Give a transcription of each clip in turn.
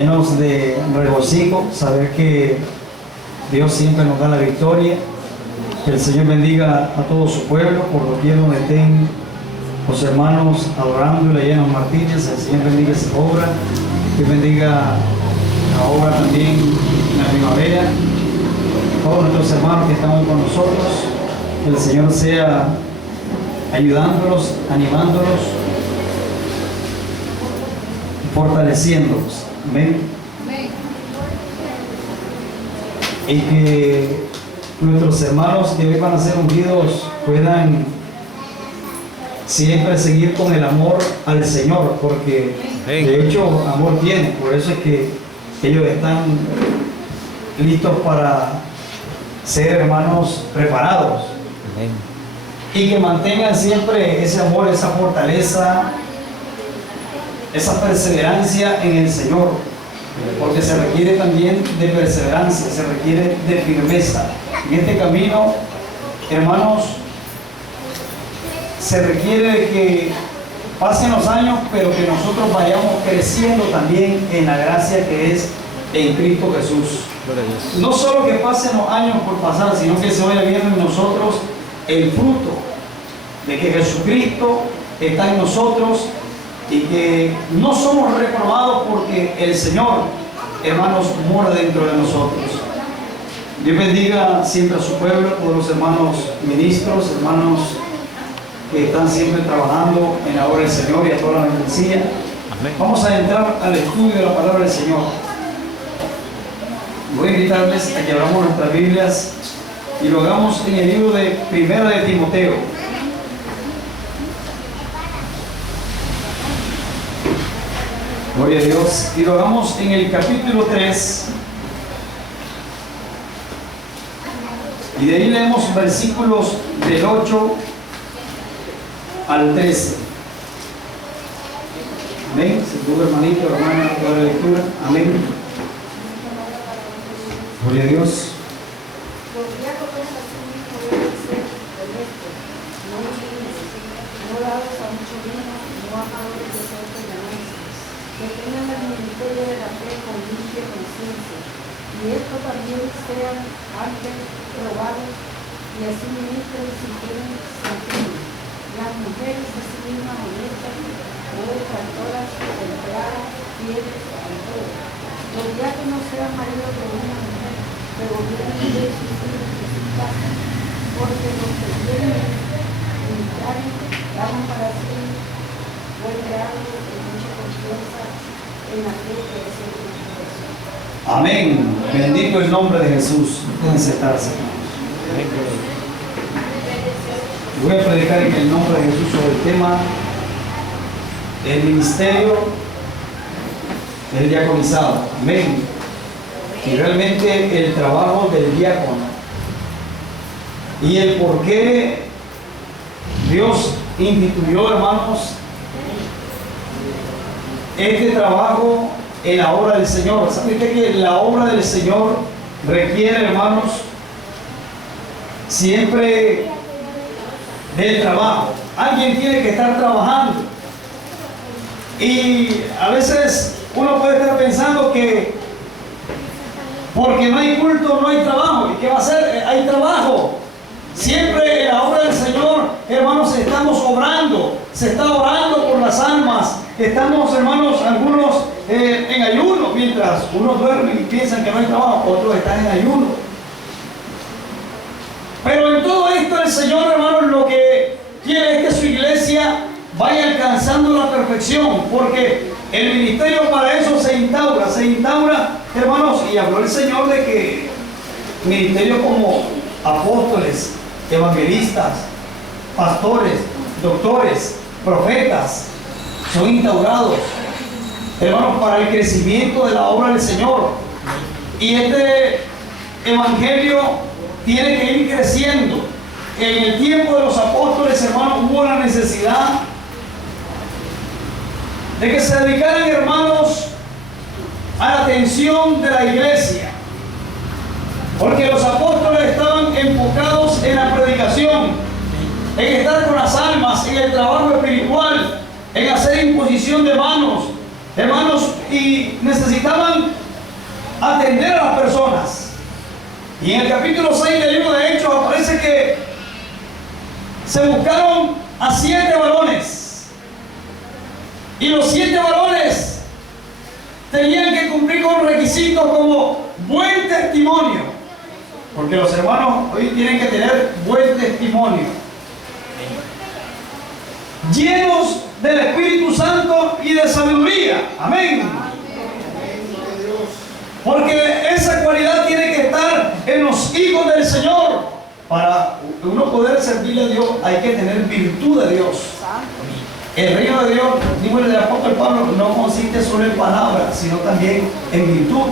Llenos de regocijo, saber que Dios siempre nos da la victoria. Que el Señor bendiga a todo su pueblo, por doquier donde estén los hermanos adorando y leyendo Martínez. El Señor bendiga esa obra, que bendiga la obra también en la primavera. Todos nuestros hermanos que están con nosotros, que el Señor sea ayudándolos, animándolos, fortaleciéndolos. Amén. Y que nuestros hermanos que hoy van a ser ungidos puedan siempre seguir con el amor al Señor, porque de hecho amor tiene, por eso es que ellos están listos para ser hermanos preparados. Amén. Y que mantengan siempre ese amor, esa fortaleza, esa perseverancia en el Señor, porque se requiere también de perseverancia, se requiere de firmeza. En este camino, hermanos, se requiere de que pasen los años, pero que nosotros vayamos creciendo también en la gracia que es en Cristo Jesús. No solo que pasen los años por pasar, sino que se vaya viendo en nosotros el fruto de que Jesucristo está en nosotros, y que no somos reprobados porque el Señor, hermanos, mora dentro de nosotros. Dios bendiga siempre a su pueblo, todos los hermanos ministros, hermanos que están siempre trabajando en la obra del Señor, y a toda la membresía. Vamos a entrar al estudio de la palabra del Señor. Voy a invitarles a que abramos nuestras Biblias y lo hagamos en el libro de Primera de Timoteo. Gloria a Dios. Y lo hagamos en el capítulo 3. Y de ahí leemos versículos del 8 al 13. Amén. Si tu hermanito, hermana, toda la lectura. Amén. Gloria a Dios. Que tengan el ministerio de la fe con limpia conciencia, y esto también sean antes probados, y así ministren si tienen sentido. Las mujeres así mismas honestas, tractoras, templadas, fieles a todo. Los diáconos sean maridos de una mujer, pero gobiernen de sus hijos y sus casas, porque los que tienen ministrario daban para sí buen grado y mucha confianza en la fe que es el Cristo. Amén. Bendito el nombre de Jesús. Pueden sentarse. Voy a predicar en el nombre de Jesús sobre el tema del ministerio del diaconizado. Amén. Y realmente el trabajo del diácono y el por qué Dios instituyó, hermanos, este trabajo en la obra del Señor. ¿Sabe usted que la obra del Señor requiere, hermanos, siempre del trabajo? Alguien tiene que estar trabajando. Y a veces uno puede estar pensando que porque no hay culto no hay trabajo. ¿Y qué va a hacer? Hay trabajo. Siempre en la obra del Señor, hermanos, estamos obrando. Se está orando por las almas. Estamos, hermanos, algunos en ayuno, mientras unos duermen y piensan que no hay trabajo, otros están en ayuno. Pero en todo esto el Señor, hermanos, lo que quiere es que su iglesia vaya alcanzando la perfección, porque el ministerio para eso se instaura, hermanos, y habló el Señor de que ministerios como apóstoles, evangelistas, pastores, doctores, profetas, son instaurados, hermanos, para el crecimiento de la obra del Señor. Y este evangelio tiene que ir creciendo. En el tiempo de los apóstoles, hermanos, hubo la necesidad de que se dedicaran, hermanos, a la atención de la iglesia, porque los apóstoles estaban enfocados en la predicación, en estar con las almas, en el trabajo espiritual, en hacer imposición de manos. Hermanos, y necesitaban atender a las personas. Y en el capítulo 6 del libro de Hechos aparece que se buscaron a 7 varones. Y los 7 varones tenían que cumplir con requisitos como buen testimonio. Porque los hermanos hoy tienen que tener buen testimonio. Llenos del Espíritu Santo y de sabiduría. Amén. Porque esa cualidad tiene que estar en los hijos del Señor. Para uno poder servirle a Dios hay que tener virtud de Dios. El reino de Dios, digo el apóstol Pablo, no consiste solo en palabras, sino también en virtud.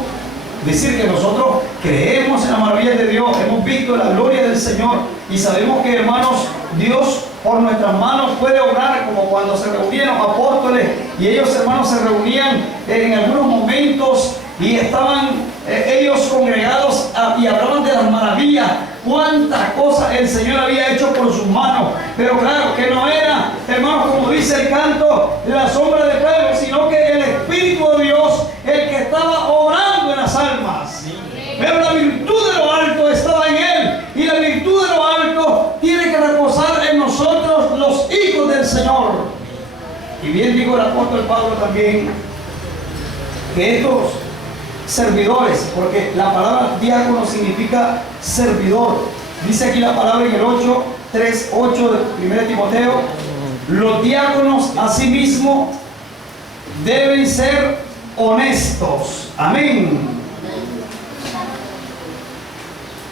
Decir que nosotros creemos en la maravilla de Dios, hemos visto la gloria del Señor y sabemos que, hermanos, Dios por nuestras manos puede obrar, como cuando se reunieron apóstoles y ellos, hermanos, se reunían en algunos momentos y estaban ellos congregados y hablaban de las maravillas, cuántas cosas el Señor había hecho por sus manos. Pero claro, que no era, hermanos, como dice el canto, la sombra de fuego, sino que el Espíritu de Dios, el que estaba obrando en las almas. Pero la virtud de lo alto estaba en Él, y la virtud de lo alto tiene que reposar en nosotros, los hijos del Señor. Y bien dijo el apóstol Pablo también, que estos servidores, porque la palabra diácono significa servidor. Dice aquí la palabra en el 3:8 de 1 Timoteo, los diáconos asimismo deben ser honestos. Amén.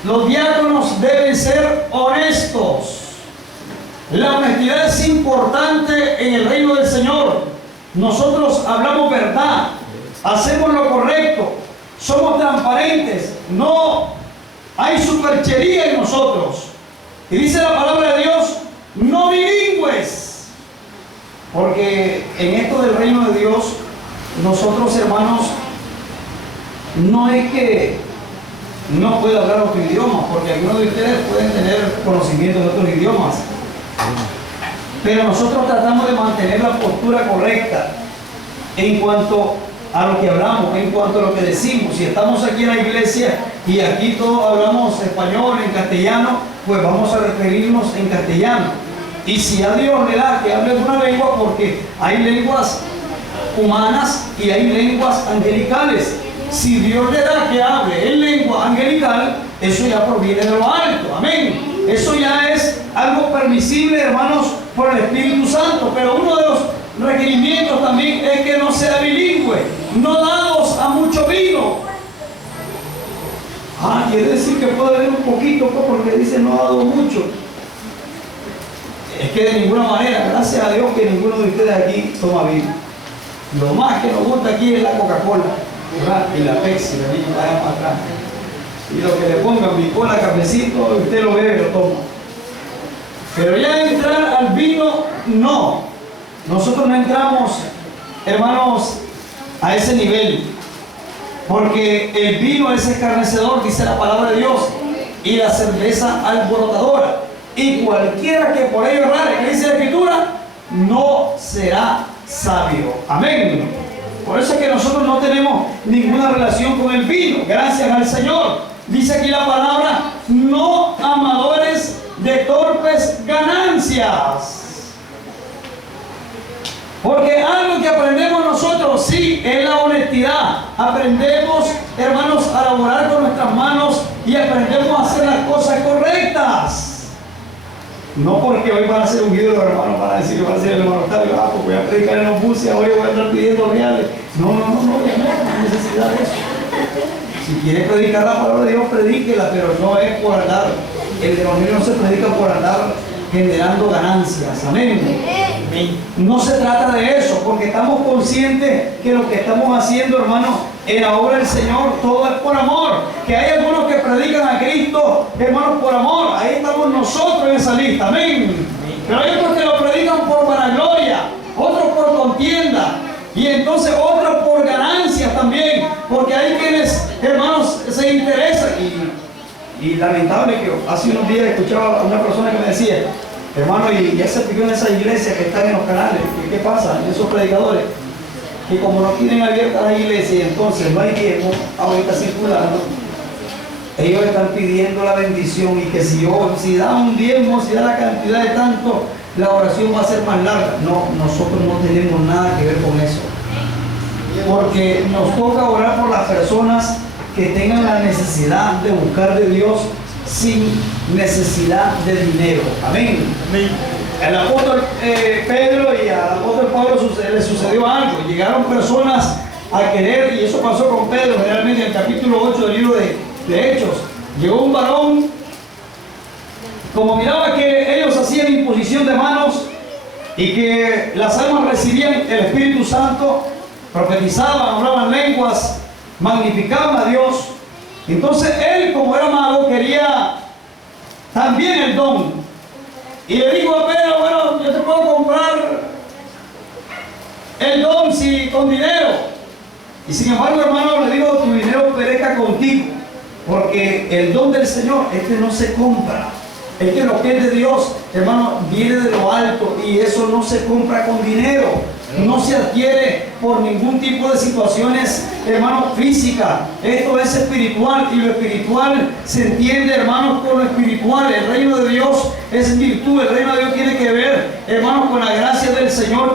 Los diáconos deben ser honestos. La honestidad es importante en el reino del Señor. Nosotros hablamos verdad, hacemos lo correcto, somos transparentes, no hay superchería en nosotros. Y dice la palabra de Dios, no bilingües. Porque en esto del reino de Dios, nosotros, hermanos, no es que no pueda hablar otro idioma, porque algunos de ustedes pueden tener conocimiento de otros idiomas. Pero nosotros tratamos de mantener la postura correcta en cuanto a lo que hablamos, en cuanto a lo que decimos. Si estamos aquí en la iglesia y aquí todos hablamos español, en castellano, pues vamos a referirnos en castellano. Y si a Dios le da que hable una lengua, porque hay lenguas humanas y hay lenguas angelicales. Si Dios le da que hable en lengua angelical, eso ya proviene de lo alto. Amén. Eso ya es algo permisible, hermanos, por el Espíritu Santo. Pero uno de los requerimientos también es que no sea bilingüe, no dados a mucho vino. Quiere decir que puede haber un poquito, porque dice no dado mucho. Es que de ninguna manera, gracias a Dios que ninguno de ustedes aquí toma vino. Lo más que nos gusta aquí es la Coca-Cola, ¿verdad? Y la Pepsi, la niña allá para atrás. Y lo que le pongan, mi cola, cafecito, usted lo bebe y lo toma. Pero ya entrar al vino, no. Nosotros no entramos, hermanos, a ese nivel. Porque el vino es escarnecedor, dice la palabra de Dios, y la cerveza alborotadora. Y cualquiera que por ello errare, que dice la Escritura, no será sabio. Amén. Por eso es que nosotros no tenemos ninguna relación con el vino, gracias al Señor. Dice aquí la palabra, no amadores de torpes ganancias. Porque algo que aprendemos nosotros, sí, es la honestidad. Aprendemos, hermanos, a laborar con nuestras manos y aprendemos a hacer las cosas correctas. No porque hoy van a hacer un video, hermanos, van a decir que van a hacer el hermano Octavio, pues voy a predicar en los buses, hoy voy a estar pidiendo reales. No, ya no hay necesidad de eso. Si quiere predicar la palabra de Dios, predíquela, pero no es por andar. El evangelio no se predica por andar generando ganancias. Amén. No se trata de eso, porque estamos conscientes que lo que estamos haciendo, hermanos, en la obra del Señor, todo es por amor. Que hay algunos que predican a Cristo, hermanos, por amor. Ahí estamos nosotros en esa lista. Amén. Pero hay otros que lo predican por vanagloria, otros por contienda, y entonces otros por ganancias también, porque hay quienes, hermanos, se interesan. Y lamentable que hace unos días escuchaba a una persona que me decía, hermano, y ya se fijó en esa iglesia que están en los canales, ¿qué pasa? En esos predicadores. que como no tienen abiertas las iglesias y entonces no hay diezmo ahorita circulando, ellos están pidiendo la bendición y que si da un diezmo, si da la cantidad de tanto, la oración va a ser más larga. No, nosotros no tenemos nada que ver con eso. Porque nos toca orar por las personas que tengan la necesidad de buscar de Dios sin necesidad de dinero. Amén. Amén. Al apóstol Pedro y al apóstol Pablo le sucedió algo. Llegaron personas a querer, y eso pasó con Pedro, generalmente en el capítulo 8 del libro de Hechos. Llegó un varón, como miraba que ellos hacían imposición de manos y que las almas recibían el Espíritu Santo, profetizaban, hablaban lenguas, magnificaban a Dios. Entonces él, como era mago, quería también el don. Y le dijo a Pedro: bueno, yo te puedo comprar el don con dinero. Y sin embargo, hermano, le digo: tu dinero perezca contigo. Porque el don del Señor, no se compra. Es que lo que es de Dios, hermano, viene de lo alto y eso no se compra con dinero. No se adquiere por ningún tipo de situaciones, hermano, física. Esto es espiritual y lo espiritual se entiende, hermanos, con lo espiritual. El reino de Dios es virtud. El reino de Dios tiene que ver, hermanos, con la gracia del Señor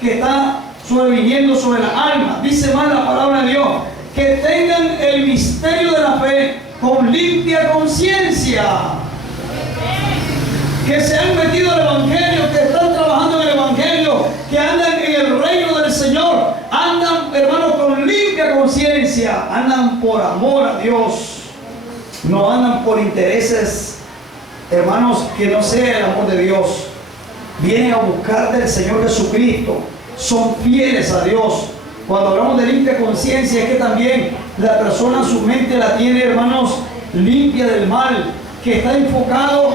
que está sobreviniendo sobre la alma. Dice más la palabra de Dios: que tengan el misterio de la fe con limpia conciencia, que se han metido al Evangelio, que están trabajando en el Evangelio, que andan en el reino del Señor, andan, hermanos, con limpia conciencia, andan por amor a Dios, no andan por intereses, hermanos, que no sea el amor de Dios. Vienen a buscar del Señor Jesucristo, son fieles a Dios. Cuando hablamos de limpia conciencia, es que también la persona, su mente la tiene, hermanos, limpia del mal, que está enfocado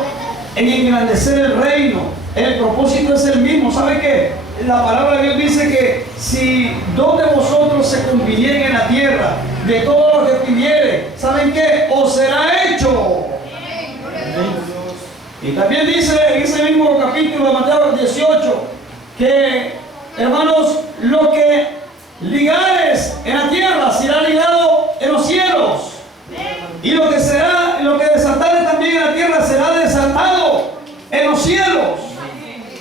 en engrandecer el reino. El propósito es el mismo. ¿Sabe qué? La palabra de Dios dice que si dos de vosotros se convinieren en la tierra, de todo lo que pidiere, ¿saben qué? Os será hecho. Y también dice en ese mismo capítulo de Mateo 18 que, hermanos, lo que ligares en la tierra será ligado en los cielos, y lo que desatares también en la tierra será desatado en los cielos.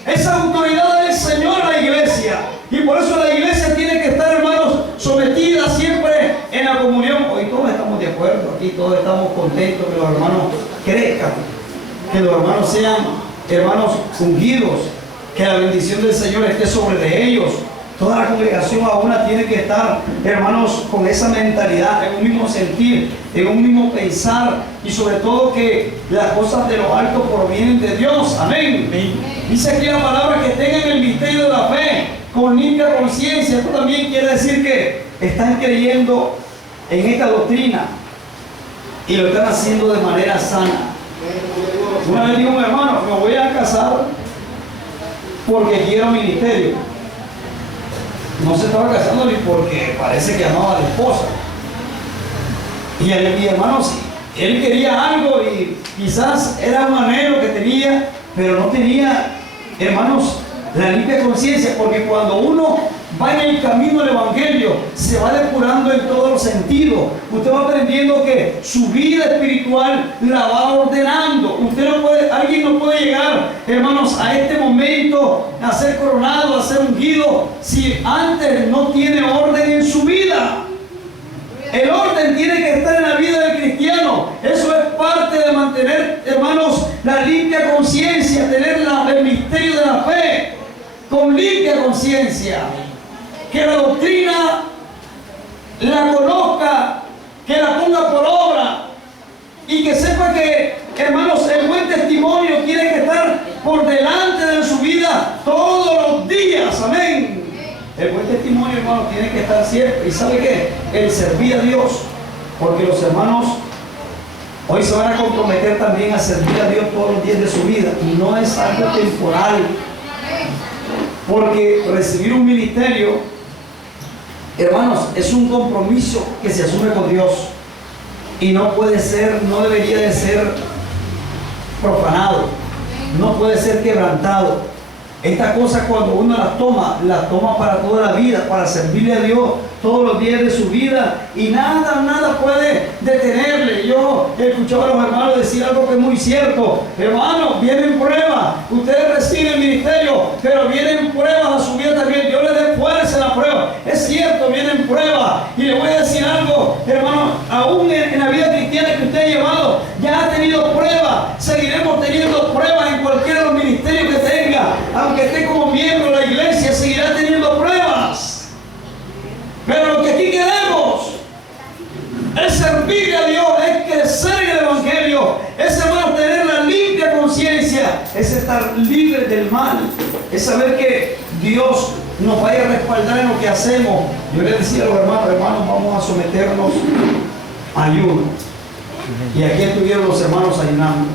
Esa autoridad del Señor a la iglesia, y por eso la iglesia tiene que estar, hermanos, sometida siempre en la comunión. Hoy todos estamos de acuerdo, aquí todos estamos contentos que los hermanos crezcan, que los hermanos sean, hermanos, ungidos, que la bendición del Señor esté sobre de ellos. Toda la congregación a una tiene que estar, hermanos, con esa mentalidad, en un mismo sentir, en un mismo pensar, y sobre todo que las cosas de lo alto provienen de Dios. Amén. Amén. Dice aquí la palabra que tengan el misterio de la fe con limpia conciencia. Esto también quiere decir que están creyendo en esta doctrina y lo están haciendo de manera sana. Una vez dijo un hermano: me voy a casar porque quiero ministerio. No se estaba casando ni porque parece que amaba a la esposa. Y mi hermano, sí, él quería algo y quizás era un anhelo que tenía, pero no tenía, hermanos, la limpia conciencia, porque cuando uno va en el camino del Evangelio, se va depurando en todos los sentidos. Usted va aprendiendo que su vida espiritual la va ordenando. Alguien no puede llegar, hermanos, a este momento a ser coronado, a ser ungido, si antes no tiene orden en su vida. El orden tiene que estar en la vida del cristiano. Eso es parte de mantener, hermanos, la limpia conciencia, tener el misterio de la fe con limpia conciencia. Que la doctrina la conozca, que la ponga por obra, y que sepa que, hermanos, el buen testimonio tiene que estar por delante de su vida todos los días. Amén. El buen testimonio, hermano, tiene que estar siempre. ¿Y sabe qué? El servir a Dios. Porque los hermanos hoy se van a comprometer también a servir a Dios todos los días de su vida. Y no es algo temporal. Porque recibir un ministerio, hermanos, es un compromiso que se asume con Dios. Y no puede ser, no debería de ser profanado. No puede ser quebrantado. Estas cosas cuando uno las toma para toda la vida, para servirle a Dios todos los días de su vida, y nada puede detenerle. Yo he escuchado a los hermanos decir algo que es muy cierto. Hermanos, vienen pruebas, ustedes reciben el ministerio, pero vienen pruebas a su vida también. Dios les dé fuerza en la prueba. Es cierto, vienen pruebas. Y le voy a decir algo, hermano, aún en la vida cristiana que usted ha llevado, ya ha tenido pruebas, seguiremos teniendo pruebas en cualquiera de los ministerios que tenga. Aunque esté como miembro de la iglesia, seguirá teniendo pruebas. Pero lo que aquí queremos es servirle a Dios, es crecer en el Evangelio, es, hermano, tener la limpia conciencia, es estar libre del mal, es saber que Dios nos vaya a respaldar en lo que hacemos. Yo le decía a los hermanos, vamos a someternos a ayuno. Y aquí estuvieron los hermanos ayunando.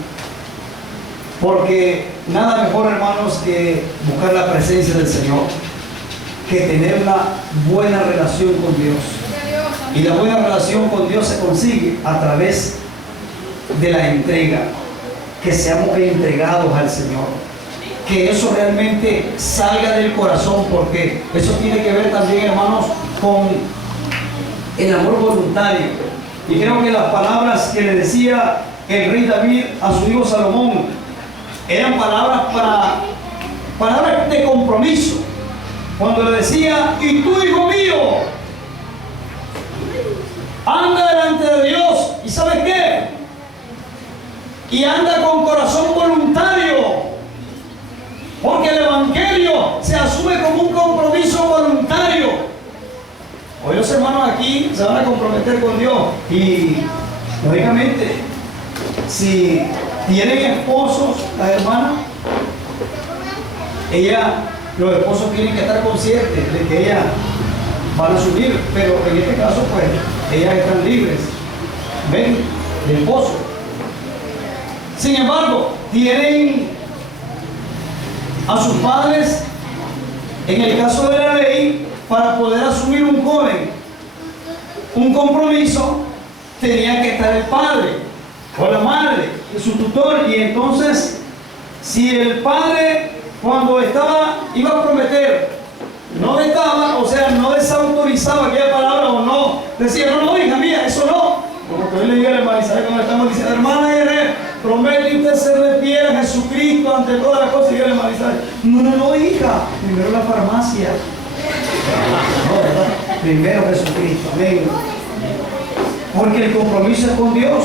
Porque nada mejor, hermanos, que buscar la presencia del Señor, que tener una buena relación con Dios. Y la buena relación con Dios se consigue a través de la entrega, que seamos entregados al Señor, que eso realmente salga del corazón, porque eso tiene que ver también, hermanos, con el amor voluntario. Y creo que las palabras que le decía el rey David a su hijo Salomón eran palabras de compromiso. Cuando le decía: y tú, hijo mío, anda delante de Dios, y ¿sabes qué? Y anda con corazón voluntario, porque el Evangelio se asume como un compromiso voluntario. Hoy los hermanos aquí se van a comprometer con Dios, y lógicamente, si tienen esposos, las hermanas, los esposos tienen que estar conscientes de que ellas van a subir, pero en este caso, pues, ellas están libres, ven, del esposo. Sin embargo, tienen a sus padres, en el caso de la ley, para poder asumir un joven un compromiso, tenía que estar el padre o la madre, su tutor. Y entonces, si el padre, cuando iba a prometer, no estaba, o sea, no desautorizaba aquella palabra, o no decía: no, hija mía, eso no. Como que hoy le diga a la hermana Isabel, cuando estamos diciendo: hermana, promete usted ser fiel a Jesucristo ante todas las cosas. Y yo le hermana Isabel: no, hija, primero la farmacia. No, ¿verdad? Primero Jesucristo, amén. Porque el compromiso es con Dios.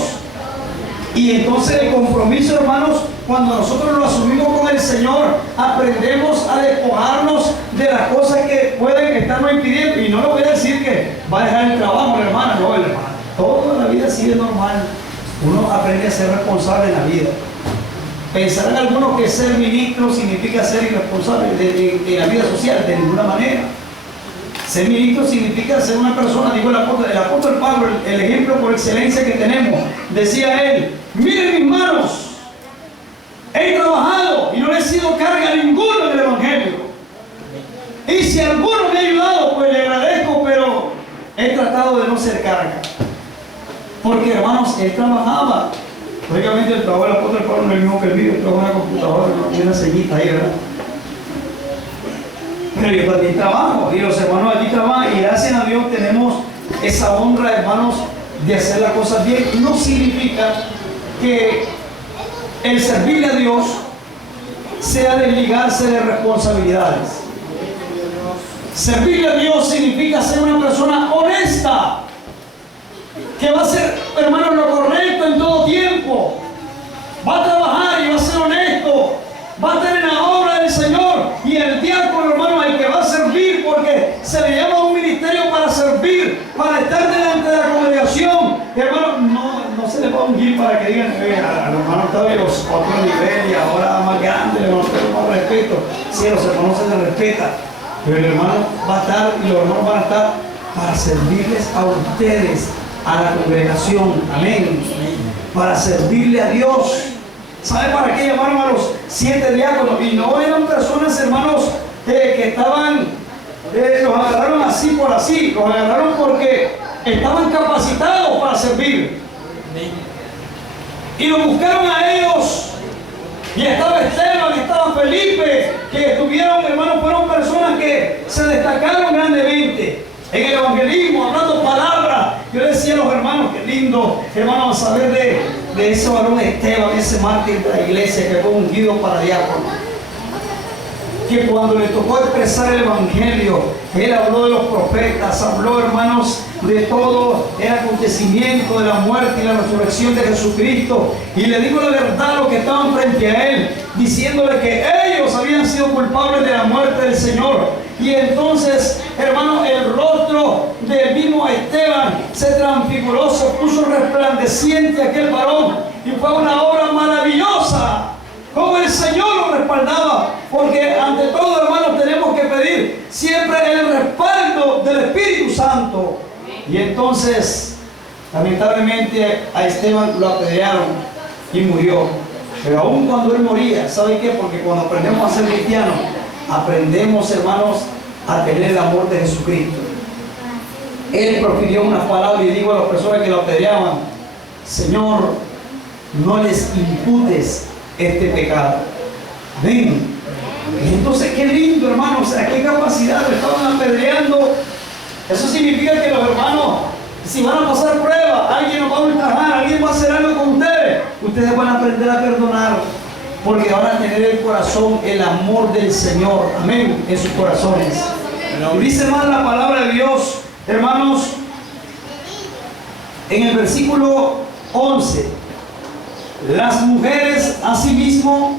Y entonces el compromiso, hermanos, cuando nosotros lo asumimos con el Señor, aprendemos a despojarnos de las cosas que pueden estarnos impidiendo. Y no le voy a decir que va a dejar el trabajo, la hermana, no, hermano. Toda la vida sigue normal. Uno aprende a ser responsable en la vida. Pensarán algunos que ser ministro significa ser irresponsable en la vida social. De ninguna manera. Ser ministro significa ser una persona, digo el apóstol Pablo, el ejemplo por excelencia que tenemos. Decía él: miren mis manos, he trabajado y no le he sido carga a ninguno en el Evangelio. Y si alguno me ha ayudado, pues le agradezco, pero he tratado de no ser carga. Porque, hermanos, él trabajaba. Lógicamente el trabajo del apóstol Pablo no es el mismo que el mío, trabaja en una computadora, tiene una ceñita ahí, ¿verdad? Pero yo también trabajo, y los hermanos allí trabajan, y gracias a Dios tenemos esa honra, hermanos, de hacer las cosas bien. No significa que el servirle a Dios sea desligarse de responsabilidades. Servirle a Dios significa ser una persona honesta, que va a hacer, hermanos, lo correcto en todo tiempo. Va a trabajar y va a ser honesto, va a estar en la obra del Señor. Y el diácono, hermano, el que va a servir, porque se le llama un ministerio para servir, para estar delante de la congregación. Hermano, no se le va a ungir para que digan: a los hermanos están en los otros niveles y ahora más grandes, le vamos a tener más respeto. Sí, los hermanos se les respeta, pero el hermano va a estar, y los hermanos van a estar para servirles a ustedes, a la congregación, amén, para servirle a Dios. ¿Sabe para qué llamaron a los 7 diáconos? Y no eran personas, hermanos, que estaban, los agarraron así por así, los agarraron porque estaban capacitados para servir. Y los buscaron a ellos, Y estaba Esteban, estaba Felipe, que estuvieron, hermanos, fueron personas que se destacaron grandemente en el evangelismo, hablando palabras. Yo decía a los hermanos, qué lindo, hermanos, saber de ese varón Esteban, ese mártir de la iglesia que fue ungido para diácono. Que cuando le tocó expresar el evangelio, él habló de los profetas, habló, hermanos, de todo el acontecimiento de la muerte y la resurrección de Jesucristo, y le dijo la verdad a los que estaban frente a él, diciéndole que ellos habían sido culpables de la muerte del Señor. Y entonces, hermanos, el rostro del mismo Esteban se transfiguró, se puso resplandeciente aquel varón, y fue una obra maravillosa, como el Señor lo respaldaba, porque ante todo, hermanos, tenemos que pedir siempre el respaldo del Espíritu Santo. Y entonces, lamentablemente, a Esteban lo apedrearon y murió. Pero aún cuando él moría, ¿sabe qué? Porque cuando aprendemos a ser cristianos, aprendemos, hermanos, a tener el amor de Jesucristo. Él profirió una palabra y dijo a las personas que lo apedreaban: Señor, no les imputes este pecado. Amén. Y entonces, qué lindo, hermanos, a qué capacidad lo estaban apedreando. Eso significa que los hermanos, si van a pasar pruebas, alguien nos va a ultrajar, alguien va a hacer algo con ustedes, ustedes van a aprender a perdonar, porque van a tener el corazón, el amor del Señor, amén, en sus corazones. Y dice más la palabra de Dios, hermanos, en el versículo 11: las mujeres asimismo,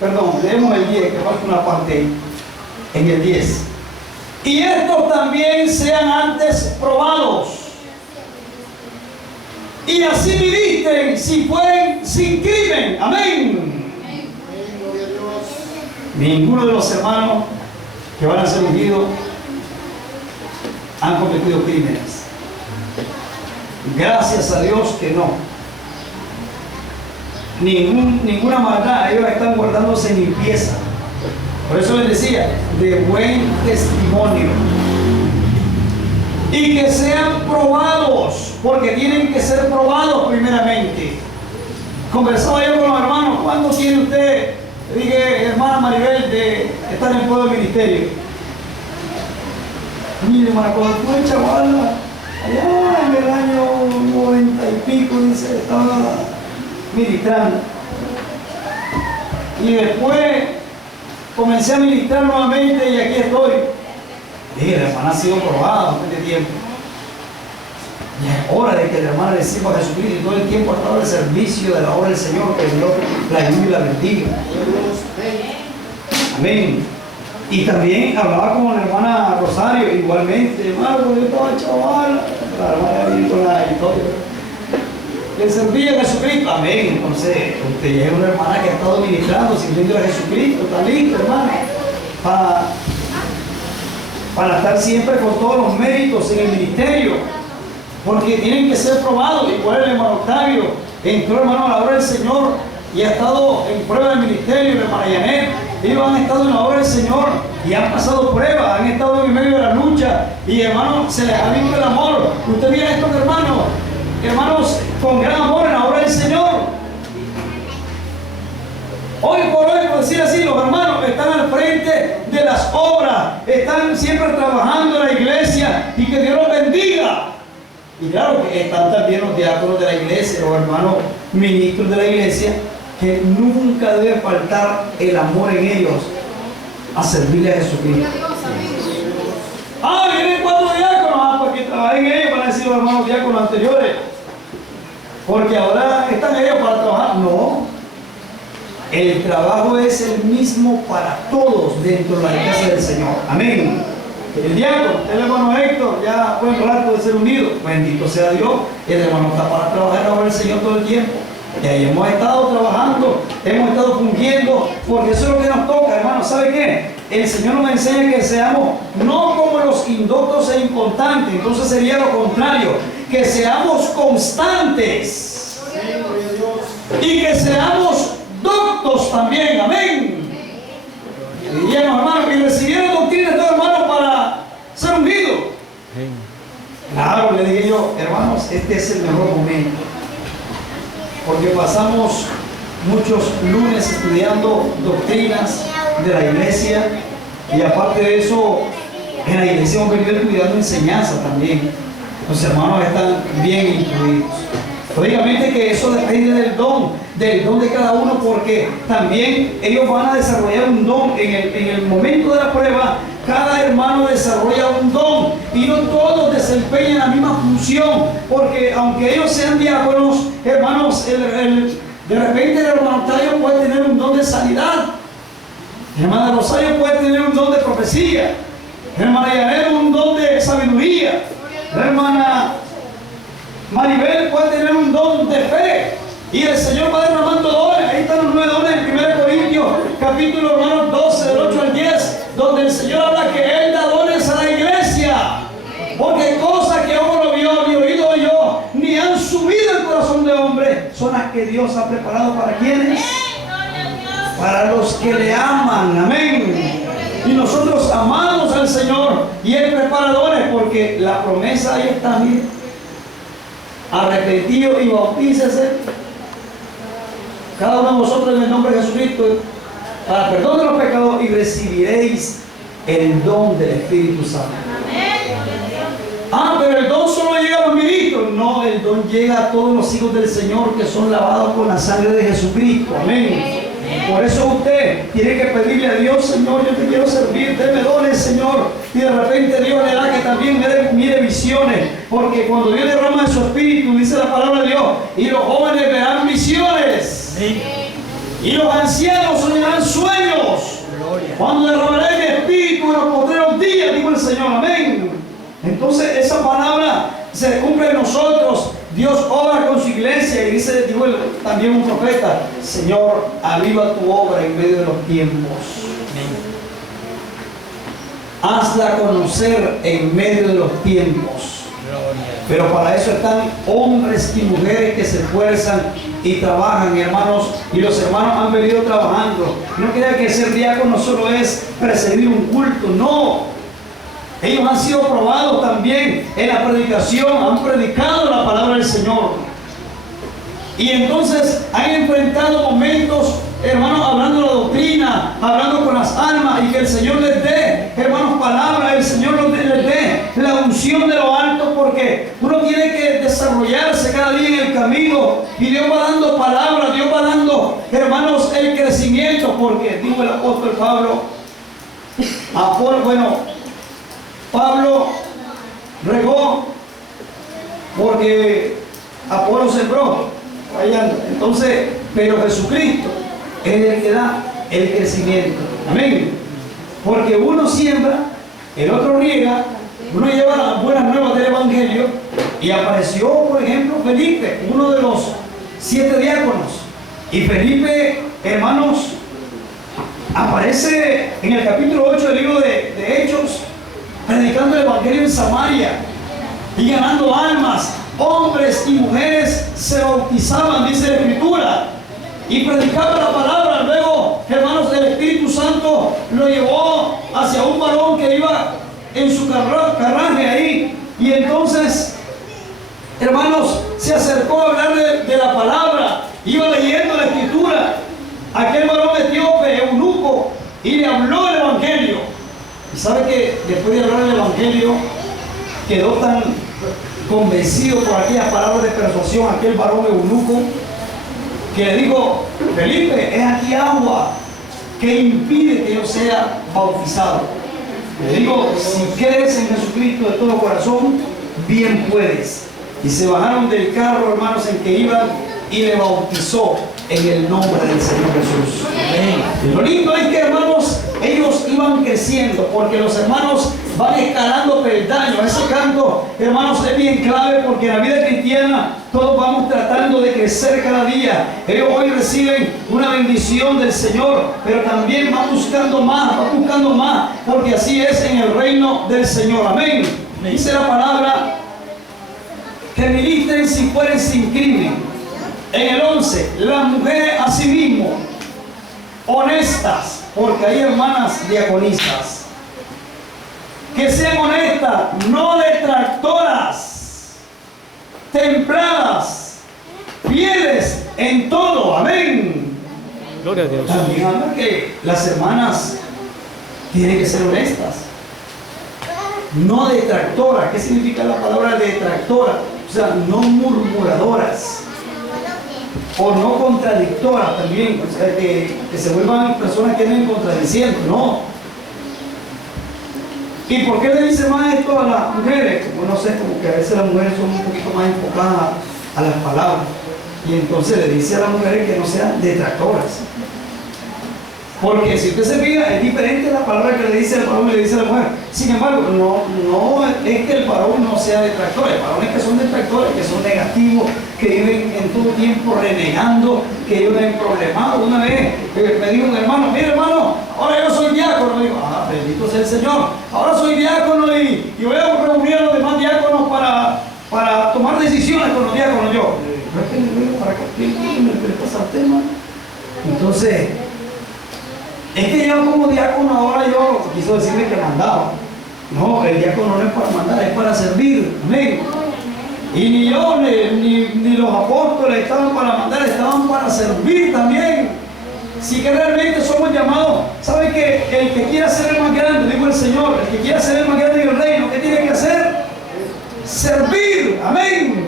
perdón, leemos el 10, que falta una parte ahí, en el 10. Y estos también sean antes probados, y así ministren si pueden sin crimen. Amén. Ninguno de los hermanos que van a ser ungidos han cometido crímenes. Gracias a Dios que no. Ninguna maldad, ellos están guardándose en limpieza. Por eso les decía, de buen testimonio. Y que sean probados, porque tienen que ser probados primeramente. Conversaba yo con los hermanos: ¿cuándo tiene usted, dije, hermana Maribel, de estar en el pueblo del ministerio? Mire, hermana, cuando fue chavala, allá en el año 90 y pico, dice, estaba ministrando. Y después comencé a ministrar nuevamente y aquí estoy. Dije, la hermana ha sido probada en este tiempo. Ya es hora de que la hermana reciba a Jesucristo, y todo el tiempo ha estado al servicio de la obra del Señor. Que Dios la ayude y la bendiga. Amén. Y también hablaba con la hermana Rosario, igualmente: hermano, yo estaba chaval, la hermana ahí con la historia, le servía a Jesucristo. Amén. Entonces, usted ya es una hermana que ha estado ministrando, sirviendo a Jesucristo. Está listo, hermano, para estar siempre con todos los méritos en el ministerio, porque tienen que ser probados. Igual el hermano Octavio entró, hermano, a la obra del Señor y ha estado en prueba del ministerio. El hermano Yanet, ellos han estado en la obra del Señor y han pasado pruebas, han estado en medio de la lucha, y hermanos, se les ha visto el amor. Usted mira estos hermanos con gran amor en la obra del Señor. Hoy por hoy, por decir así, los hermanos están al frente de las obras, están siempre trabajando en la iglesia, y que Dios los bendiga. Y claro que están también los diáconos de la iglesia, los hermanos ministros de la iglesia, que nunca debe faltar el amor en ellos a servirle a Jesucristo. Vienen 4 diáconos, porque trabajen ellos, van a decir los hermanos diáconos anteriores, porque ahora están ellos para trabajar. No, el trabajo es el mismo para todos dentro de la iglesia del Señor. Amén. El diácono, el hermano Héctor, ya fue un rato de ser unido, bendito sea Dios. El hermano está para trabajar en la obra del Señor todo el tiempo. Y ahí hemos estado trabajando, hemos estado fungiendo, porque eso es lo que nos toca, hermano. ¿Sabe qué? El Señor nos enseña que seamos no como los indoctos e inconstantes. Entonces sería lo contrario, que seamos constantes y que seamos doctos también. Amén. Diríamos, hermano, que recibieron doctrina de todo, hermano, para ser ungido. Claro, le dije yo: hermanos, este es el mejor momento, porque pasamos muchos lunes estudiando doctrinas de la iglesia, y aparte de eso, en la iglesia hemos venido estudiando enseñanza también. Los hermanos están bien incluidos. Lógicamente que eso depende del don de cada uno, porque también ellos van a desarrollar un don en el momento de la prueba. Cada hermano desarrolla un don y no todos desempeñan la misma función, porque aunque ellos sean diáconos, hermanos, de repente el hermano Tayo puede tener un don de sanidad, la hermana Rosario puede tener un don de profecía, la hermana Yanel un don de sabiduría, la hermana Maribel puede tener un don de fe, y el Señor va derramando dones. Ahí están los 9 dones en 1 Corintios capítulo hermanos 12 del 8 al 10, donde el Señor habla que Él da dones a la iglesia, porque cosas que ojo no vio, ni oído yo, ni han subido al corazón de hombre, son las que Dios ha preparado para quienes, para los que le aman. Amén. Y nosotros amamos al Señor, y Él prepara dones, porque la promesa ahí está, mire: arrepentidos y bautícese cada uno de vosotros en el nombre de Jesucristo para perdón de los pecados, y recibiréis el don del Espíritu Santo. Pero el don solo llega a los ministros. No, el don llega a todos los hijos del Señor que son lavados con la sangre de Jesucristo. Amén. Por eso usted tiene que pedirle a Dios: Señor, yo te quiero servir, deme dones, Señor. Y de repente Dios le da que también mire visiones, porque cuando Dios derrama de su espíritu, dice la palabra de Dios, y los jóvenes verán visiones, y los ancianos soñarán sueños. Cuando derramaré mi espíritu en los postreros días, dijo el Señor. Amén. Entonces esa palabra se cumple en nosotros. Dios obra con su iglesia, y dijo también un profeta: Señor, aviva tu obra en medio de los tiempos. Hazla conocer en medio de los tiempos. Pero para eso están hombres y mujeres que se esfuerzan y trabajan, hermanos, y los hermanos han venido trabajando. No crean que ser diácono solo es presidir un culto, no. Ellos han sido probados también en la predicación, han predicado la palabra del Señor. Y entonces han enfrentado momentos, hermanos, hablando de la doctrina, hablando con las almas, y que el Señor les dé, hermanos, palabra, el Señor les dé la unción de lo alto, porque uno tiene que desarrollarse cada día en el camino, y Dios va dando palabra, Dios va dando, hermanos, el crecimiento, porque dijo el apóstol Pablo, Pablo regó porque Apolo sembró. Entonces, pero Jesucristo es el que da el crecimiento. Amén. Porque uno siembra, el otro riega, uno lleva las buenas nuevas del Evangelio, y apareció, por ejemplo, Felipe, uno de los 7 diáconos. Y Felipe, hermanos, aparece en el capítulo 8 del libro de Hechos, predicando el Evangelio en Samaria y ganando almas. Hombres y mujeres se bautizaban, dice la Escritura, y predicaba la palabra. Luego, hermanos, el Espíritu Santo lo llevó hacia un varón que iba en su carruaje ahí, y entonces, hermanos, se acercó a hablar de la palabra, iba leyendo la Escritura. Aquel varón etíope, eunuco, y le habló del Evangelio. Y sabe que después de hablar del Evangelio, quedó tan convencido por aquellas palabras de persuasión, aquel varón eunuco, que le dijo: Felipe, es aquí agua que impide que yo sea bautizado. Le digo: si crees en Jesucristo de todo corazón, bien puedes. Y se bajaron del carro, hermanos, en que iban, y le bautizó en el nombre del Señor Jesús. Amén. Lo lindo es que, hermanos, ellos iban creciendo, porque los hermanos van escalando peldaños. Ese canto, hermanos, es bien clave, porque en la vida cristiana todos vamos tratando de crecer cada día. Ellos hoy reciben una bendición del Señor, pero también van buscando más, porque así es en el reino del Señor. Amén. Me dice la palabra que ministren si fueren sin crimen. En el 11, las mujeres asimismo, honestas, porque hay hermanas diaconisas, que sean honestas, no detractoras, templadas, fieles en todo. Amén. Gloria a Dios. También habla que las hermanas tienen que ser honestas, no detractoras. ¿Qué significa la palabra detractora? O sea, no murmuradoras o no contradictoras también, o sea, que se vuelvan personas que anden contradiciendo, no. ¿Y por qué le dice más esto a las mujeres? Como no sé, como que a veces las mujeres son un poquito más enfocadas a las palabras, y entonces le dice a las mujeres que no sean detractoras. Porque si usted se fija, es diferente la palabra que le dice al varón y le dice a la mujer. Sin embargo, no es que el varón no sea detractor. Hay varones que son detractores, que son negativos, que viven en todo tiempo renegando, que viven problemados. Una vez me dijo un hermano: mire, hermano, ahora yo soy diácono. Me digo: ah, bendito sea el Señor. Ahora soy diácono y voy a reunir a los demás diáconos para tomar decisiones con los diáconos. Yo, ¿pero es que le digo para qué me pasa el tema? Entonces, es que yo como diácono ahora yo quiso decirle que mandaba. No, el diácono no es para mandar, es para servir. Amén. Y ni yo ni los apóstoles estaban para mandar, estaban para servir también. Si que realmente somos llamados, ¿sabe que el que quiera ser el más grande, dijo el Señor, el que quiera ser el más grande en el reino, ¿qué tiene que hacer? Servir. Amén.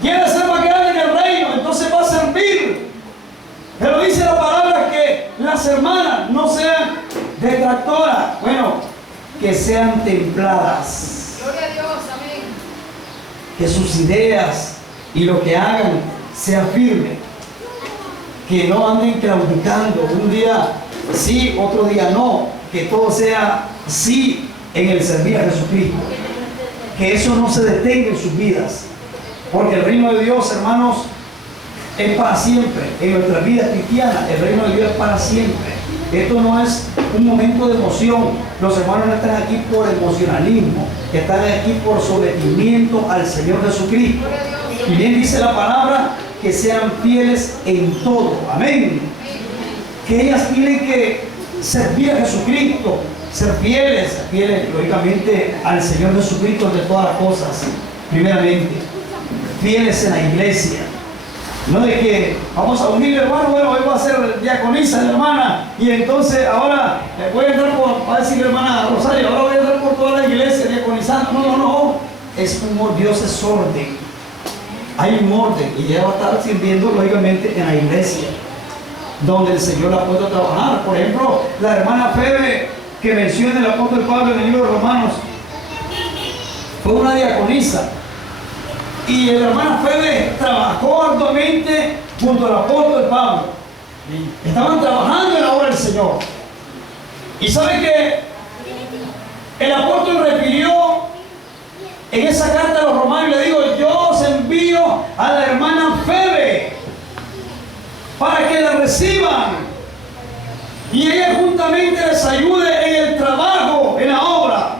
Quiere ser más grande en el reino, entonces va a servir. Pero dice la palabra que las hermanas no sean detractoras, bueno, que sean templadas. Gloria a Dios, amén. Que sus ideas y lo que hagan sea firme. Que no anden claudicando, un día sí, otro día no. Que todo sea sí en el servir a Jesucristo. Que eso no se detenga en sus vidas. Porque el reino de Dios, hermanos, es para siempre. En nuestra vida cristiana, el reino de Dios es para siempre. Esto no es un momento de emoción. Los hermanos no están aquí por emocionalismo, están aquí por sometimiento al Señor Jesucristo. Y bien dice la palabra que sean fieles en todo. Amén. Que ellas tienen que servir a Jesucristo, ser fieles lógicamente al Señor Jesucristo de todas las cosas. Primeramente, fieles en la iglesia. No de que vamos a unir, hermano, bueno, hoy va a ser diaconisa la hermana, y entonces ahora voy a entrar va a decir la hermana Rosario, ahora voy a entrar por toda la iglesia diaconizando. No. Dios es orden. Hay un orden, y ella va a estar sirviendo lógicamente en la iglesia, donde el Señor la puede trabajar. Por ejemplo, la hermana Febe, que menciona el apóstol Pablo en el libro de Romanos, fue una diaconisa. Y la hermana Febe trabajó arduamente junto al apóstol Pablo. Estaban trabajando en la obra del Señor. Y sabe que el apóstol refirió en esa carta a los romanos, y le digo: yo os envío a la hermana Febe para que la reciban y ella juntamente les ayude en el trabajo, en la obra.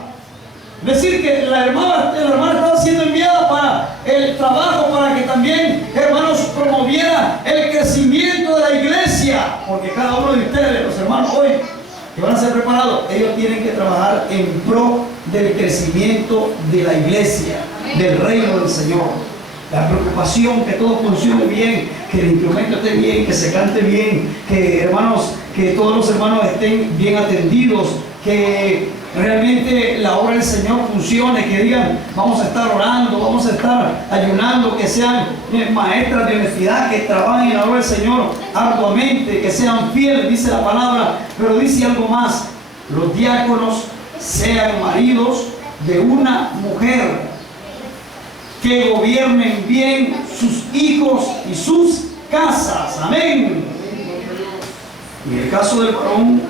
Es decir, que la hermana estaba siendo enviada para el trabajo, para que también, hermanos, promoviera el crecimiento de la iglesia. Porque cada uno de ustedes, los hermanos hoy, que van a ser preparados, ellos tienen que trabajar en pro del crecimiento de la iglesia, del reino del Señor. La preocupación que todo funcione bien, que el instrumento esté bien, que se cante bien, que hermanos, que todos los hermanos estén bien atendidos, que realmente la obra del Señor funcione, que digan: vamos a estar orando, vamos a estar ayunando, que sean maestras de honestidad, que trabajen en la obra del Señor arduamente, que sean fieles, dice la palabra. Pero dice algo más: los diáconos sean maridos de una mujer, que gobiernen bien sus hijos y sus casas. Amén. Y en el caso del varón,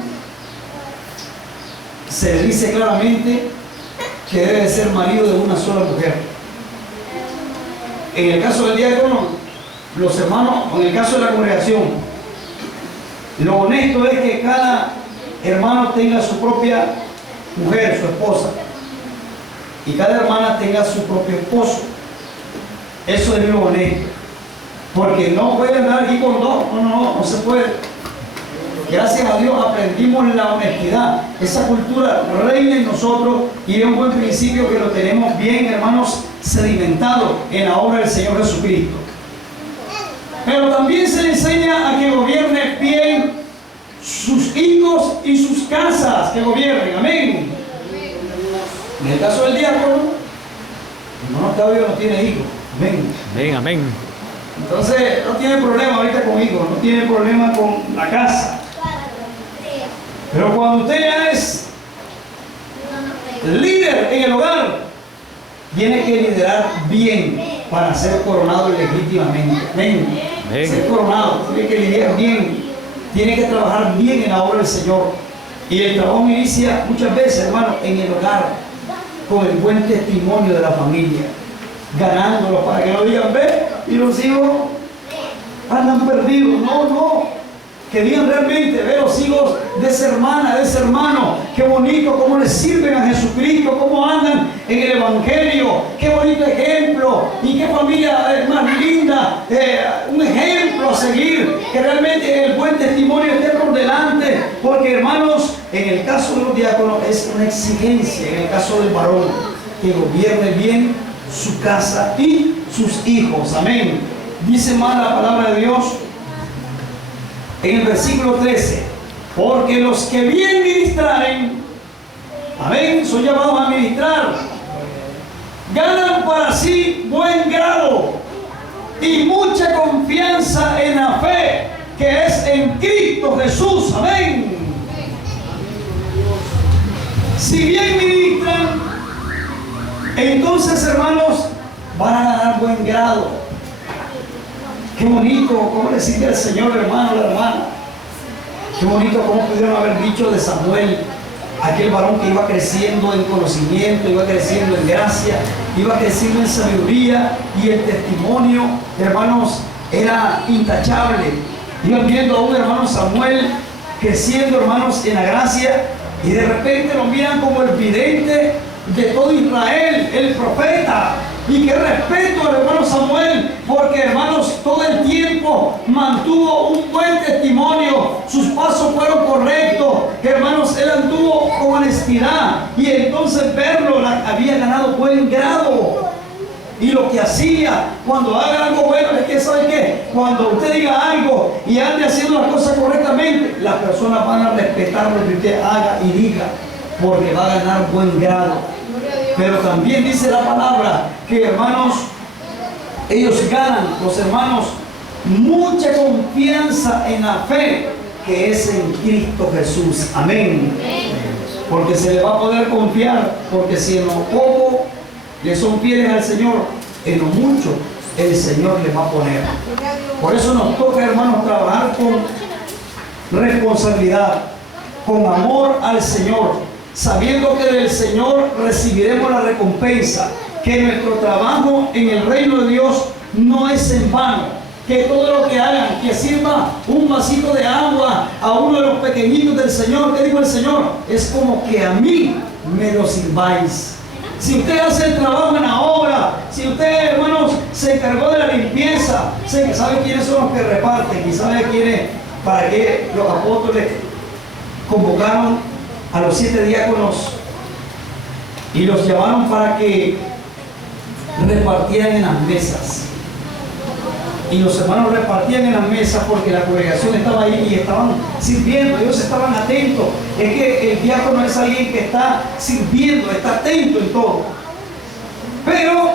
se le dice claramente que debe ser marido de una sola mujer. En el caso del diácono, los hermanos, o en el caso de la congregación, lo honesto es que cada hermano tenga su propia mujer, su esposa, y cada hermana tenga su propio esposo. Eso es lo honesto, porque no puede andar aquí con dos. No se puede. Gracias a Dios aprendimos la honestidad. Esa cultura reina en nosotros, y es un buen principio que lo tenemos bien, hermanos, sedimentado en la obra del Señor Jesucristo. pero también se le enseña a que gobierne bien sus hijos y sus casas, que gobiernen, amén. En el caso del diácono, el hermano Octavio no tiene hijos, amén. Amén, amén. Entonces no tiene problema ahorita con hijos, no tiene problema con la casa. Pero cuando usted ya es líder en el hogar, tiene que liderar bien para ser coronado legítimamente. Amén. Ser coronado, tiene que liderar bien, tiene que trabajar bien en la obra del Señor. Y el trabajo inicia muchas veces, hermano, en el hogar, con el buen testimonio de la familia, ganándolo para que no digan, ve, y los hijos andan perdidos. No, no. Que digan realmente, ve los hijos de esa hermana, de ese hermano, qué bonito, cómo les sirven a Jesucristo, cómo andan en el Evangelio, qué bonito ejemplo, y qué familia más linda, un ejemplo a seguir, que realmente el buen testimonio esté por delante, porque hermanos, en el caso de los diáconos es una exigencia, en el caso del varón, que gobierne bien su casa y sus hijos, amén. Dice más la palabra de Dios en el versículo 13, porque los que bien ministraren, amén, son llamados a ministrar, ganan para sí buen grado y mucha confianza en la fe que es en Cristo Jesús, amén. Si bien ministran, entonces, hermanos, van a ganar buen grado. Qué bonito, cómo le sirve al Señor, hermano, la hermana. Qué bonito, cómo pudieron haber dicho de Samuel, aquel varón que iba creciendo en conocimiento, iba creciendo en gracia, iba creciendo en sabiduría, y el testimonio, hermanos, era intachable. Iban viendo a un hermano Samuel creciendo, hermanos, en la gracia, y de repente lo miran como el vidente de todo Israel, el profeta. Y qué respeto al hermano Samuel, porque hermanos, todo el tiempo mantuvo un buen testimonio, sus pasos fueron correctos, hermanos, él anduvo con honestidad, y entonces verlo había ganado buen grado. Y lo que hacía, cuando haga algo bueno, es que, ¿sabe qué? Cuando usted diga algo y ande haciendo las cosas correctamente, las personas van a respetar lo que usted haga y diga, porque va a ganar buen grado. Pero también dice la palabra que, hermanos, ellos ganan, los hermanos, mucha confianza en la fe que es en Cristo Jesús. Amén. Porque se le va a poder confiar, porque si en lo poco le son fieles al Señor, en lo mucho el Señor les va a poner. Por eso nos toca, hermanos, trabajar con responsabilidad, con amor al Señor, sabiendo que del Señor recibiremos la recompensa, que nuestro trabajo en el reino de Dios no es en vano, que todo lo que hagan, que sirva un vasito de agua a uno de los pequeñitos del Señor, ¿qué dijo el Señor? Es como que a mí me lo sirváis. Si usted hace el trabajo en la obra, si usted, hermanos, se encargó de la limpieza, sabe quiénes son los que reparten y sabe quiénes, para qué los apóstoles convocaron a los 7 diáconos y los llamaron para que repartieran en las mesas. Y los hermanos repartían en las mesas porque la congregación estaba ahí y estaban sirviendo, ellos estaban atentos. Es que el diácono es alguien que está sirviendo, está atento en todo. Pero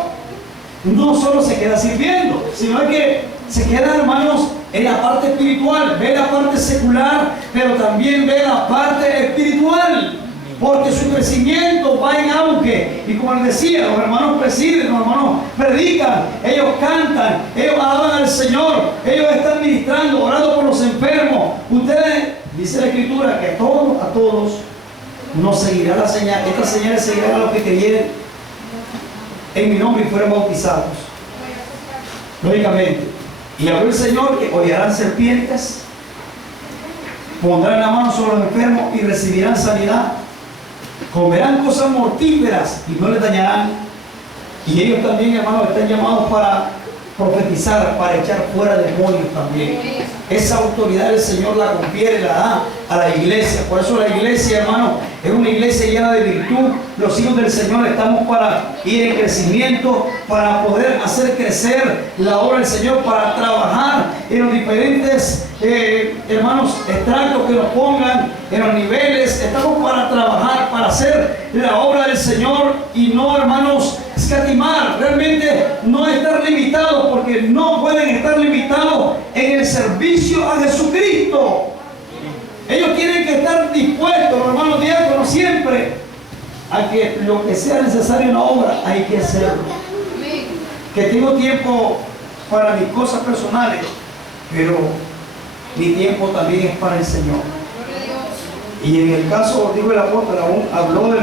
no solo se queda sirviendo, sino que se queda, hermanos, en la parte espiritual, ve la parte secular, pero también ve la parte espiritual, porque su crecimiento va en auge. Y como les decía, los hermanos presiden, los hermanos predican, ellos cantan, ellos alaban al Señor, ellos están ministrando, orando por los enfermos. Ustedes, dice la Escritura, que a todos nos seguirá la señal. Estas señales seguirán a los que creyeren en mi nombre y fueron bautizados. Lógicamente. Y habló el Señor que hollarán serpientes, pondrán la mano sobre los enfermos y recibirán sanidad, comerán cosas mortíferas y no les dañarán. Y ellos también, hermanos, están llamados para profetizar, para echar fuera demonios también. Esa autoridad el Señor la confiere, la da a la iglesia. Por eso la iglesia, hermano, es una iglesia llena de virtud. Los hijos del Señor estamos para ir en crecimiento, para poder hacer crecer la obra del Señor, para trabajar en los diferentes, hermanos, extractos que nos pongan, en los niveles. Estamos para trabajar, para hacer la obra del Señor y no, hermanos, escatimar, realmente no estar limitados, porque no pueden estar limitados en el servicio a Jesucristo. Ellos tienen que estar dispuestos, los hermanos diáconos, siempre a que lo que sea necesario en la obra hay que hacerlo. Que tengo tiempo para mis cosas personales, pero mi tiempo también es para el Señor. Y en el caso, digo, el apóstol aún habló de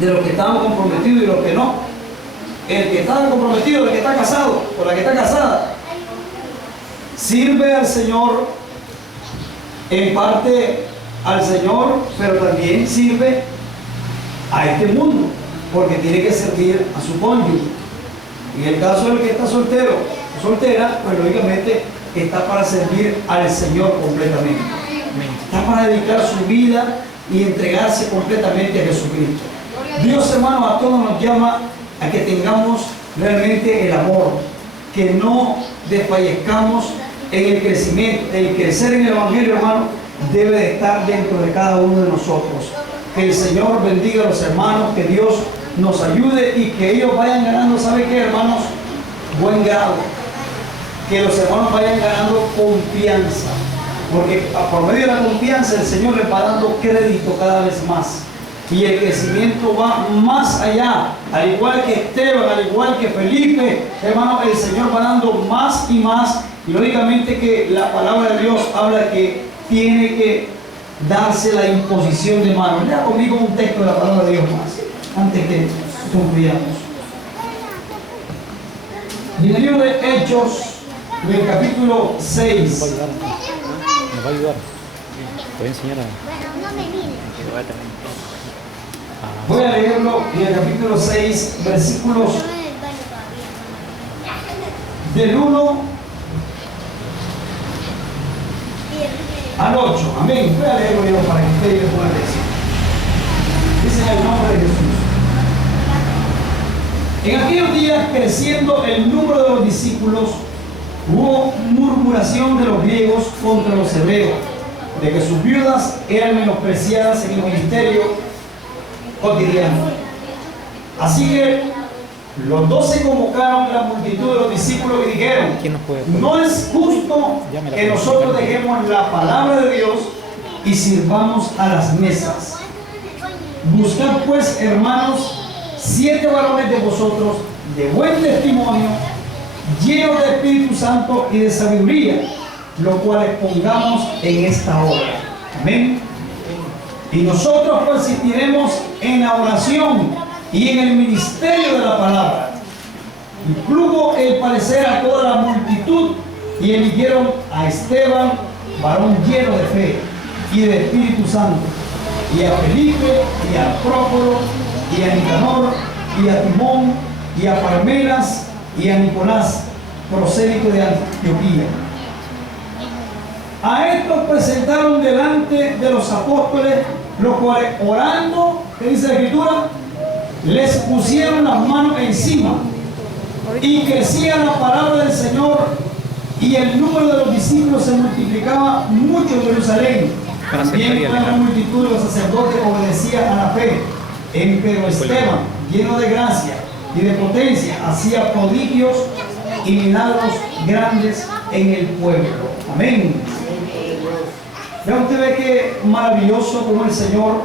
los que estaban comprometidos y los que no. El que está comprometido, el que está casado o la que está casada, sirve al Señor, en parte al Señor, pero también sirve a este mundo, porque tiene que servir a su cónyuge. En el caso del que está soltero o soltera, pues lógicamente está para servir al Señor completamente. Está para dedicar su vida y entregarse completamente a Jesucristo. Dios, hermano, a todos nos llama a que tengamos realmente el amor, que no desfallezcamos en el crecimiento. El crecer en el Evangelio, hermano, debe de estar dentro de cada uno de nosotros. Que el Señor bendiga a los hermanos, que Dios nos ayude y que ellos vayan ganando, ¿sabe qué, hermanos? Buen grado. Que los hermanos vayan ganando confianza, porque por medio de la confianza el Señor les va dando crédito cada vez más. Y el crecimiento va más allá, al igual que Esteban, al igual que Felipe, hermano, el Señor va dando más y más. Y lógicamente que la palabra de Dios habla que tiene que darse la imposición de manos. Lea conmigo un texto de la palabra de Dios más, antes que concluyamos. En el libro de Hechos, en el capítulo 6. Me va a ayudar. Voy a enseñar a... Voy a leerlo en el capítulo 6, versículos del 1 al 8. Amén. Voy a leerlo yo para que ustedes le pongan atención. Dice en el nombre de Jesús. En aquellos días, creciendo el número de los discípulos, hubo murmuración de los griegos contra los hebreos, de que sus viudas eran menospreciadas en el ministerio cotidiano. Así que los 12 convocaron la multitud de los discípulos y dijeron: no es justo que nosotros dejemos la palabra de Dios y sirvamos a las mesas. Buscad pues, hermanos, 7 varones de vosotros de buen testimonio, llenos de Espíritu Santo y de sabiduría, los cuales pongamos en esta obra. Amén. Y nosotros persistiremos en la oración y en el ministerio de la palabra. Y plugo el parecer a toda la multitud, y eligieron a Esteban, varón lleno de fe y de Espíritu Santo, y a Felipe, y a Prócoro, y a Nicanor, y a Timón, y a Parmenas, y a Nicolás, prosélito de Antioquía. A estos presentaron delante de los apóstoles, los cuales, orando, ¿qué dice la Escritura? Les pusieron las manos encima, y crecía la palabra del Señor, y el número de los discípulos se multiplicaba mucho en Jerusalén. También toda la multitud de los sacerdotes obedecía a la fe. Pero Esteban, lleno de gracia y de potencia, hacía prodigios y milagros grandes en el pueblo. Amén. Ya usted ve que maravilloso como el Señor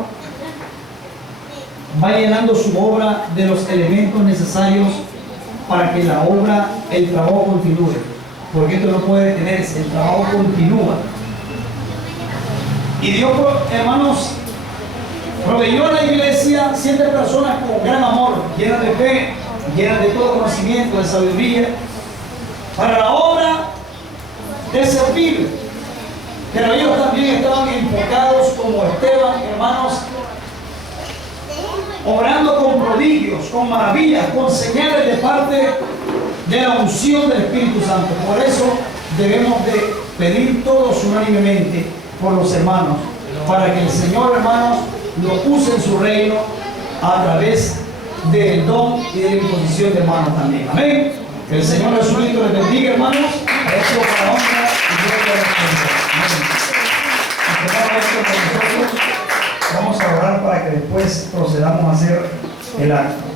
va llenando su obra de los elementos necesarios para que la obra, el trabajo continúe. Porque esto no puede detenerse, el trabajo continúa. Y Dios, hermanos, proveyó a la iglesia 7 personas con gran amor, llenas de fe, llenas de todo conocimiento, de sabiduría, para la obra de servir. Pero ellos también estaban enfocados como Esteban, hermanos, obrando con prodigios, con maravillas, con señales de parte de la unción del Espíritu Santo. Por eso debemos de pedir todos unánimemente por los hermanos, para que el Señor, hermanos, lo use en su reino a través del don y de la imposición de manos también. Amén. Que el Señor Jesucristo les bendiga, hermanos. Esto para honra y gloria del Señor. Amén. Vamos a orar para que después procedamos a hacer el acto.